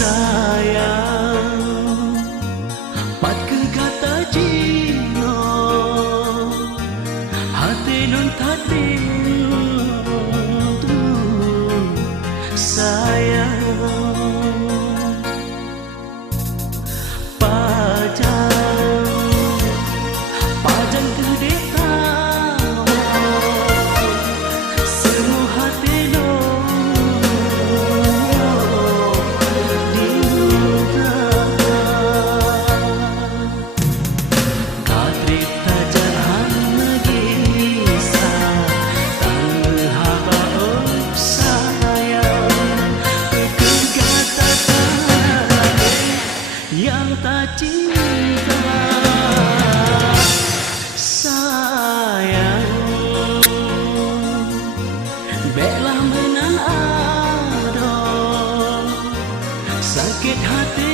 Sayang, pat ke kata cino, hati nun tatin tu. Sayang, pajang ke deta, semua hati yang tak cinta. Sayang, belah menan ado sakit hati